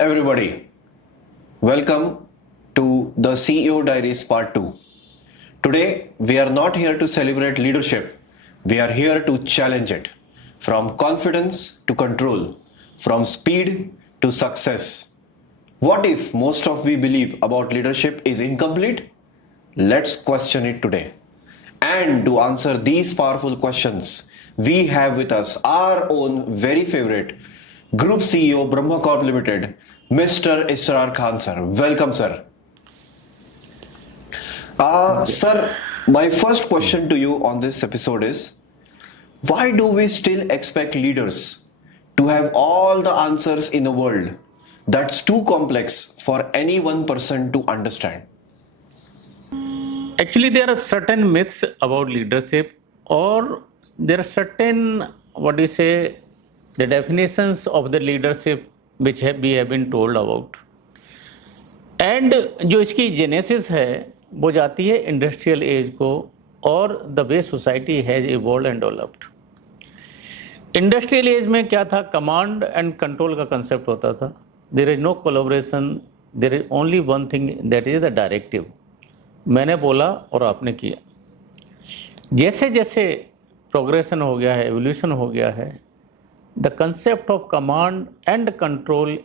everybody. Welcome to the CEO Diaries Part 2. Today, we are not here to celebrate leadership. We are here to challenge it. From confidence to control, from speed to success. What if most of we believe about leadership is incomplete? Let's question it today. And to answer these powerful questions, we have with us our own very favorite Group CEO Brahma Corp Limited, Mr. Israr Khan sir. Welcome sir. Sir, my first question to you on this episode is, why do we still expect leaders to have all the answers in the world that's too complex for any one person to understand? Actually, there are certain myths about leadership, or there are certain, the definitions of the leadership which we have been told about. And जो इसकी genesis है वो जाती है industrial age को और the way society has evolved and developed. Industrial age में क्या था, कमांड एंड कंट्रोल का कंसेप्ट होता था. There is no collaboration, there is only one thing, that is the directive. मैंने बोला और आपने किया. जैसे जैसे प्रोग्रेशन हो गया है, एवोल्यूशन हो गया है, the concept of command and control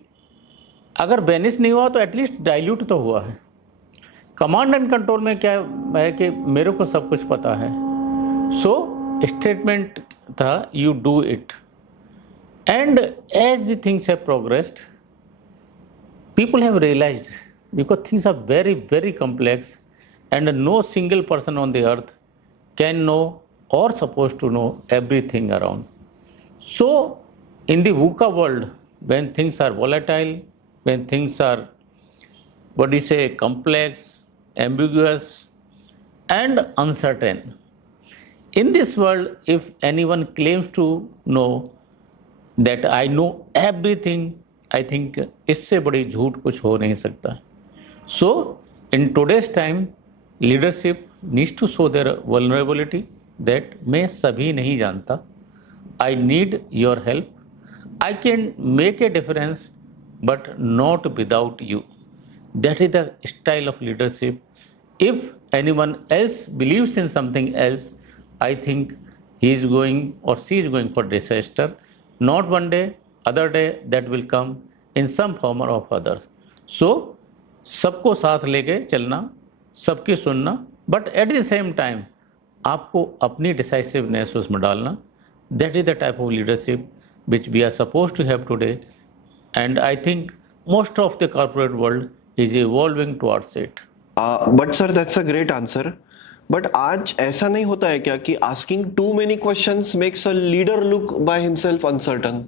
अगर बेनिस नहीं हुआ तो एटलीस्ट डाइल्यूट तो हुआ है. कमांड एंड कंट्रोल में क्या है कि मेरे को सब कुछ पता है. सो स्टेटमेंट था you do it. And as the things have progressed, people have realized, because things are very, very complex and no single person on the earth can know or supposed to know everything around. So in the VUCA world, when things are volatile, when things are complex, ambiguous and uncertain, in this world, if anyone claims to know that I know everything, I think इससे बड़ी झूठ कुछ हो नहीं सकता. So in today's time, leadership needs to show their vulnerability that मैं सभी नहीं जानता. I need your help. I can make a difference, but not without you. That is the style of leadership. If anyone else believes in something else, I think he is going or she is going for disaster. Not one day, other day that will come in some form or of others. So सबको साथ लेके चलना, सबकी सुनना, but at the same time आपको अपनी decisiveness उसमें डालना. That is the type of leadership which we are supposed to have today, and I think most of the corporate world is evolving towards it. But sir, that's a great answer. But आज ऐसा नहीं होता है क्या कि asking too many questions makes a leader look by himself uncertain?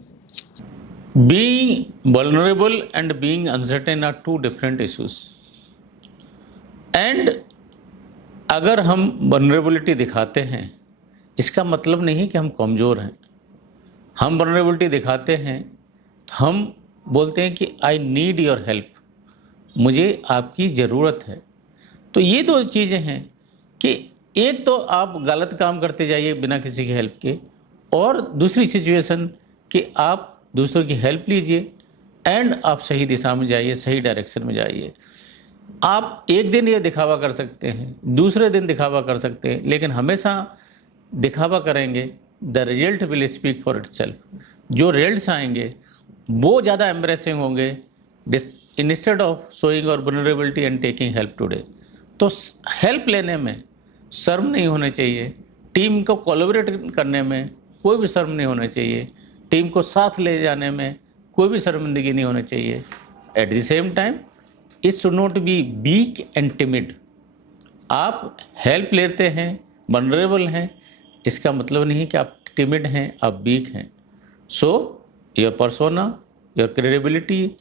Being vulnerable and being uncertain are two different issues. And अगर हम vulnerability दिखाते हैं, इसका मतलब नहीं कि हम कमज़ोर हैं. हम vulnerability दिखाते हैं तो हम बोलते हैं कि I need your help, मुझे आपकी ज़रूरत है. तो ये दो चीज़ें हैं कि एक तो आप गलत काम करते जाइए बिना किसी की हेल्प के, और दूसरी सिचुएशन कि आप दूसरों की हेल्प लीजिए एंड आप सही दिशा में जाइए, सही डायरेक्शन में जाइए. आप एक दिन ये दिखावा कर सकते हैं, दूसरे दिन दिखावा कर सकते हैं, लेकिन हमेशा दिखावा करेंगे, the result will speak for itself. जो रिजल्ट्स आएंगे वो ज़्यादा एम्ब्रेसिंग होंगे इंस्टेड ऑफ शोइंग और vulnerability and taking help today. तो हेल्प लेने में शर्म नहीं होनी चाहिए, टीम को कोलैबोरेट करने में कोई भी शर्म नहीं होना चाहिए, टीम को साथ ले जाने में कोई भी शर्मिंदगी नहीं होनी चाहिए. At the same time it should not be weak and timid. आप हेल्प लेते हैं, वल्नरेबल हैं, इसका मतलब नहीं कि आप टिमिड हैं, आप वीक हैं. So your persona, your credibility,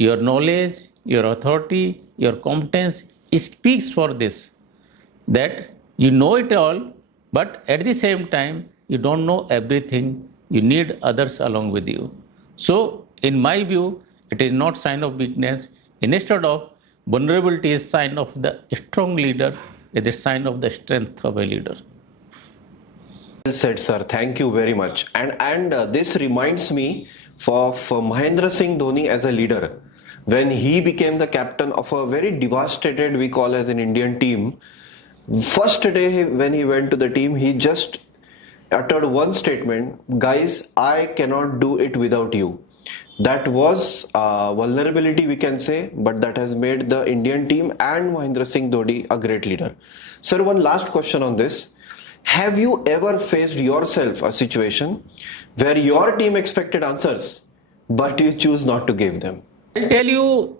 your knowledge, your authority, your competence speaks for this, that you know it all, but at the same time you don't know everything. You need others along with you. So in my view, it is not sign of weakness. Instead of vulnerability is sign of the strong leader. It is sign of the strength of a leader. Well said, sir. Thank you very much. And this reminds me of Mahendra Singh Dhoni as a leader. when he became the captain of a very devastated, we call as an Indian team. First day when he went to the team, he just uttered one statement: guys, I cannot do it without you. That was vulnerability, we can say, but that has made the Indian team and Mahendra Singh Dhoni a great leader. Sir, one last question on this. Have you ever faced yourself a situation where your team expected answers, but you choose not to give them? I tell you,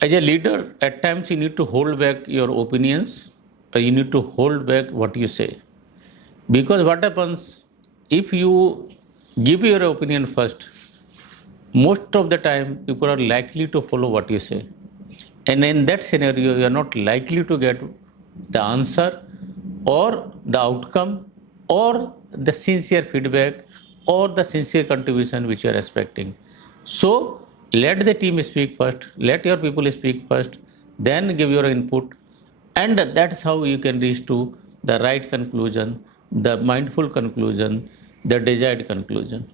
as a leader, at times you need to hold back your opinions, or you need to hold back what you say. Because what happens, if you give your opinion first, most of the time people are likely to follow what you say. And in that scenario, you are not likely to get the answer or the outcome or the sincere feedback or the sincere contribution which you are expecting. So let the team speak first, let your people speak first, then give your input, and that's how you can reach to the right conclusion, the mindful conclusion, the desired conclusion.